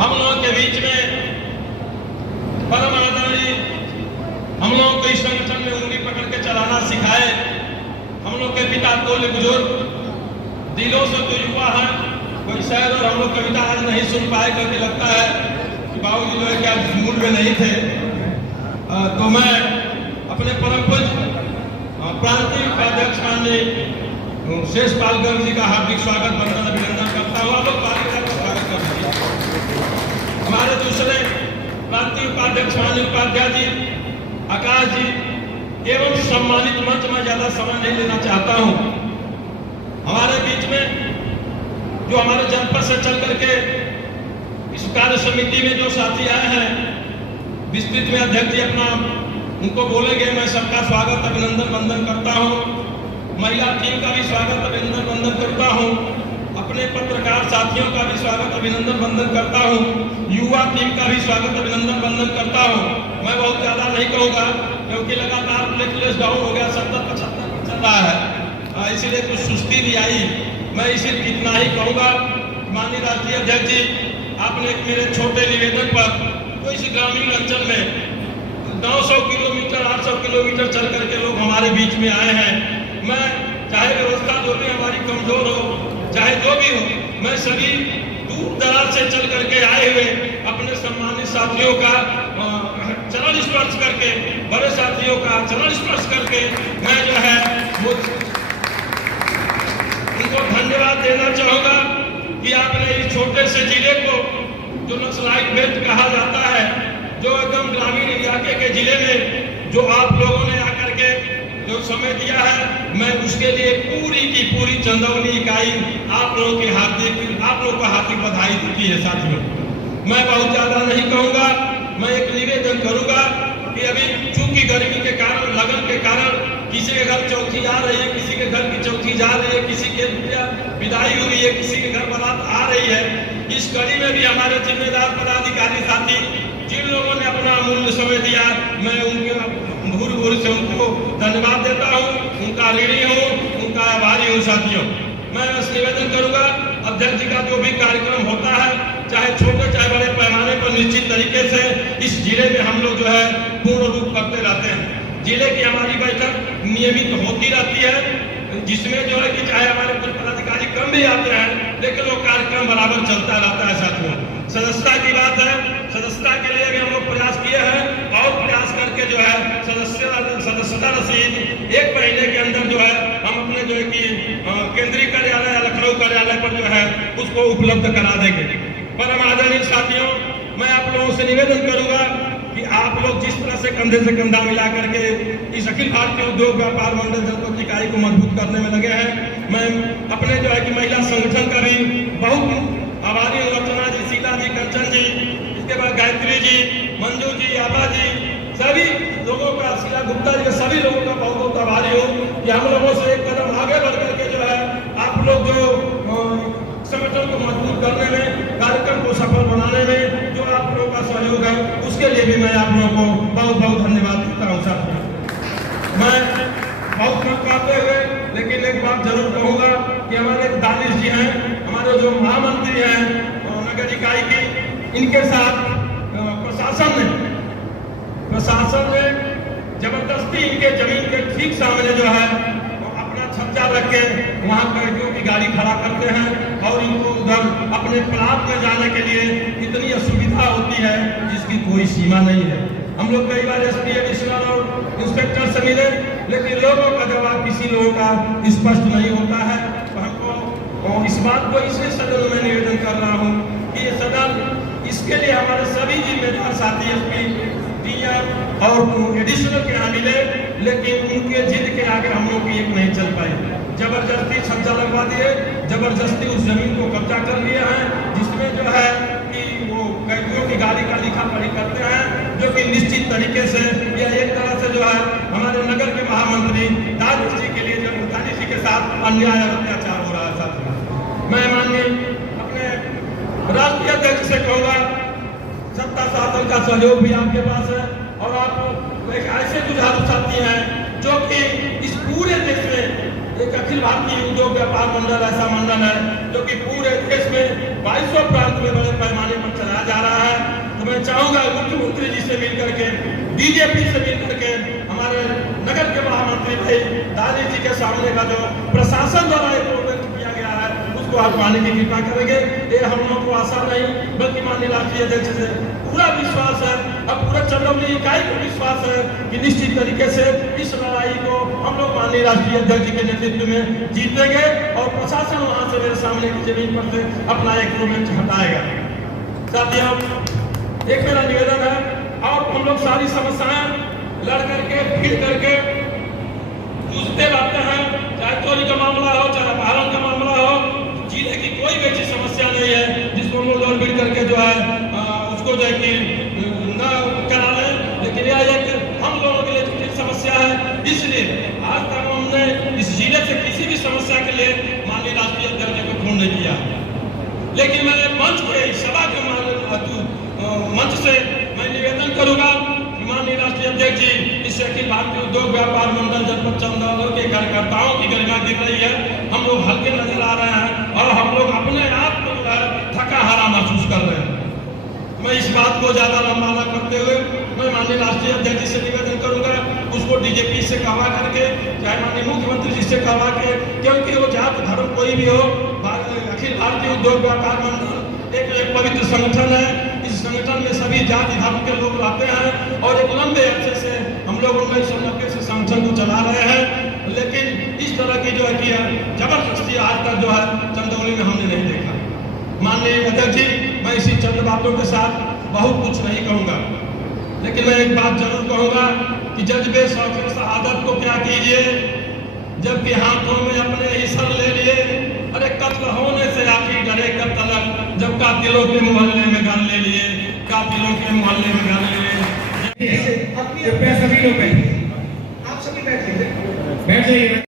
हम लोगों के बीच में परम आदरणीय हम लोगों को इस संगठन में उंगली पकड़ के चलाना सिखाए। हम लोग के पिता तोले बुजुर्ग दिलों से तो युवा है, कोई शायद और हम लोग कविता आज नहीं सुन पाए क्योंकि लगता है कि बाबूजी जो है क्या मूड में नहीं थे। तो मैं अपने परम पूज्य प्रांतीय उपाध्यक्ष माननीय शेष पालगढ़ जी का हार्दिक स्वागत वंदन अभिनंदन करता हूँ। आप लोग पालगढ़ का स्वागत कर दीजिए। हमारे दूसरे प्रांतीय उपाध्यक्ष माननीय उपाध्याय जी आकाश जी एवं सम्मानित मंच में ज्यादा समय नहीं लेना चाहता हूँ। हमारे बीच में जो हमारे जनपद से चल करके इस कार्य समिति में जो साथी आए हैं, विस्तृत में अध्यक्ष जी अपना उनको बोलेंगे। मैं सबका स्वागत अभिनंदन वंदन करता हूँ। महिला टीम का भी स्वागत अभिनंदन वंदन करता हूँ। अपने पत्रकार साथियों का भी स्वागत अभिनंदन वंदन करता हूँ। युवा टीम का भी स्वागत अभिनंदन वंदन करता हूँ। मैं बहुत ज्यादा नहीं कहूँगा क्योंकि लगातार प्लेटलेस डाउन हो गया, 70-75 चल रहा है, इसीलिए कुछ सुस्ती भी आई। मैं इसी इतना ही कहूँगा। माननीय राष्ट्रीय अध्यक्ष जी, आपने एक मेरे छोटे निवेदन पर तो इस ग्रामीण अंचल में 900 किलोमीटर 800 किलोमीटर चल करके लोग हमारे बीच में आए हैं। मैं चाहे व्यवस्था जो भी हमारी कमजोर हो, चाहे जो भी हो, मैं सभी दूर दराज से चल करके आए हुए अपने सम्मानित साथियों का चरण स्पर्श करके, बड़े साथियों का चरण स्पर्श करके मैं जो है वो उनको धन्यवाद देना चाहूंगा कि आपने इस छोटे से जिले को जो नक्सलाइट बेल्ट कहा जाता है, जो एकदम ग्रामीण इलाके के जिले में जो आप लोगों ने आकर के जो समय दिया है, मैं उसके लिए पूरी की पूरी चंदौली इकाई आप लोगों को हार्दिक बधाई देती है। साथियों, मैं बहुत ज्यादा नहीं कहूंगा। मैं एक निवेदन करूंगा कि अभी चूंकि गर्मी के कारण, लगन के कारण किसी के घर चौथी आ रही है, किसी के घर की चौथी जा रही है, किसी के विदाई हुई है, किसी के घर बारात आ रही है। इस कड़ी में भी हमारे जिम्मेदार पदाधिकारी साथी जिन लोगों ने अपना अमूल्य समय दिया, मैं उनके भूर भूर से उनको धन्यवाद देता हूँ, उनका ऋणी हूँ, उनका आभारी हूँ। साथियों, मैं बस निवेदन करूंगा, अध्यक्ष जी का जो भी कार्यक्रम होता है, चाहे छोटे चाहे बड़े पैमाने पर, निश्चित तरीके से इस जिले में हम लोग जो है पूर्ण रूप करते रहते हैं। जिले की हमारी बैठक नियमित होती रहती है, जिसमें जो है कि चाहे हमारे कुछ पदाधिकारी कम भी आते हैं, लेकिन वो कार्यक्रम बराबर चलता रहता है। साथियों, सदस्यता की बात है, सदस्यता के लिए भी हम लोग प्रयास किए हैं और प्रयास करके जो है सदस्यता रसीद 1 महीने के अंदर जो है हम अपने जो है कि केंद्रीय कार्यालय या लखनऊ कार्यालय पर जो है उसको उपलब्ध करा देंगे। परम आदरणीय साथियों, मैं आप लोगों से निवेदन करूंगा कि आप लोग जिस तरह से कंधे से कंधा मिला करके इस अखिल भारतीय उद्योग व्यापार मंडल जनपद इकाई को मजबूत करने में लगे हैं, मैं अपने जो है कि महिला संगठन का भी बहुत आभारी हूँ। रचना जी, सीता जी, कंचन जी, इसके बाद गायत्री जी, मंजू जी, आबा जी, सभी लोगों का, शीला गुप्ता जी, सभी लोगों का बहुत बहुत आभारी हूँ कि हम लोगों से एक कदम आगे बढ़ करके जो है आप लोग जो संगठन को मजबूत करने में, कार्यक्रम को सफल बनाने में जो आप लोगों का सहयोग है, उसके लिए भी मैं आप लोगों को बहुत बहुत धन्यवाद देता हूँ। साथियों, मैं बहुत कम कहते हुए लेकिन एक बात जरूर कहूँगा कि हमारे दानिश जी हैं, हमारे जो महामंत्री हैं नगर इकाई की, इनके साथ प्रशासन ने जबरदस्ती इनके जमीन के ठीक सामने जो है अपना छज्जा रख के वहाँ कैदियों की गाड़ी खड़ा करते हैं और इनको उधर अपने प्लाट में जाने के लिए इतनी असुविधा होती है जिसकी कोई सीमा नहीं है। हम लोग कई बार एसपी, एडिशनल और इंस्पेक्टर से मिले, लेकिन लोगों का जवाब किसी लोगों का स्पष्ट नहीं होता है। तो हमको इस बात को इसलिए सदन में निवेदन कर रहा हूँ कि ये सदन इसके लिए हमारे सभी जिम्मेदार साथी एसपी, डीएम और एडिशनल के यहाँ मिले, लेकिन उनके जिद के आगे हम लोग की एक नहीं चल पाई। जबरदस्ती छज्जा लगवा दिए, जबरदस्ती उस जमीन को कब्जा कर लिया है, जिसमें जो है कि वो कैदियों की गाड़ी का लिखा पढ़ी करते हैं, जो कि निश्चित तरीके से यह एक तरह से जो है हमारे नगर के महामंत्री दानिश जी के लिए, जब दानिश जी के साथ अन्याय और अत्याचार हो रहा है। साथ मैं माननीय अपने राष्ट्रीय अध्यक्ष से कहूँगा, सत्ता शासन का सहयोग भी आपके पास है और आप एक ऐसे जुझारू साथी हैं जो कि इस पूरे देश में एक अखिल भारतीय उद्योग व्यापार मंडल ऐसा मंडल है जो कि पूरे देश में 2200 प्रांत में बड़े पैमाने पर चलाया जा चाहूंगा मुख्यमंत्री जी से मिल करके, बीजेपी से मिल करके, हमारे नगर के महामंत्री भाई दादी जी के सामने का जो प्रशासन द्वारा एक प्रोजेक्ट किया गया है उसको हटवाने की कृपा करेंगे। ये हम लोगों को आशा नहीं बल्कि माननीय राष्ट्रीय अध्यक्ष से पूरा विश्वास है, अब पूरा चंदौली इकाई को विश्वास है कि निश्चित तरीके से इस लड़ाई को हम लोग माननीय राष्ट्रीय अध्यक्ष के नेतृत्व में जीतेंगे और प्रशासन वहां से मेरे सामने की जमीन पर से अपना एक प्रोजेक्ट हटाएगा। साथियों, एक मेरा निवेदन है, और हम लोग सारी समस्याएं लड़ करके फिर करके जूझते रहते हैं, चाहे चोरी का मामला हो, चाहे अपहरण का मामला हो, जिले की कोई भी ऐसी समस्या नहीं है जिसको हम लोग लड़ भिड़ करके जो है उसको जो है कि न करा लें। लेकिन यह एक हम लोगों के लिए जटिल समस्या है, इसलिए आज तक हमने इस जिले से किसी भी समस्या के लिए माननीय राष्ट्रीय अध्यक्ष को फोन नहीं किया। लेकिन मैं मंच के सभा के मंच से मैं निवेदन करूंगा कि माननीय राष्ट्रीय अध्यक्ष जी, इस अखिल भारतीय उद्योग व्यापार मंडल जनपद चंदौली के कार्यकर्ताओं की गरिमा गिर रही है, हम लोग हल्के नजर आ रहे हैं और हम लोग अपने आप को थका हारा महसूस कर रहे हैं। मैं इस बात को ज्यादा लंबा न करते हुए मैं माननीय राष्ट्रीय अध्यक्ष से निवेदन करूंगा, उसको डीजीपी से कहवा करके, चाहे माननीय मुख्यमंत्री जी से कहवा के, क्योंकि वो जात धर्म कोई भी हो, अखिल भारतीय उद्योग व्यापार मंडल एक पवित्र संगठन है। इस संगठन में सभी जाति धर्म के लोग रहते हैं और एक लंबे अरसे से हम लोग 1990 से संगठन को चला रहे हैं। लेकिन इस तरह की जो है कि जबरदस्ती आज तक जो है चंदौली में हमने नहीं देखा। माननीय अध्यक्ष जी, मैं इसी चंद बातों के साथ बहुत कुछ नहीं कहूंगा, लेकिन मैं एक बात जरूर कहूंगा कि जज्बे शौक़ शहादत को क्या कीजिए, जबकि हाथों में अपने ही सर ले लिए। अरे कत्ल होने से आखिर डरे कब तलक, जब कातिलों के मोहल्ले में गान ले लिए, कातिलों के मोहल्ले में गान ले लिए। सभी लोग बैठिए, आप सभी बैठ जाइए।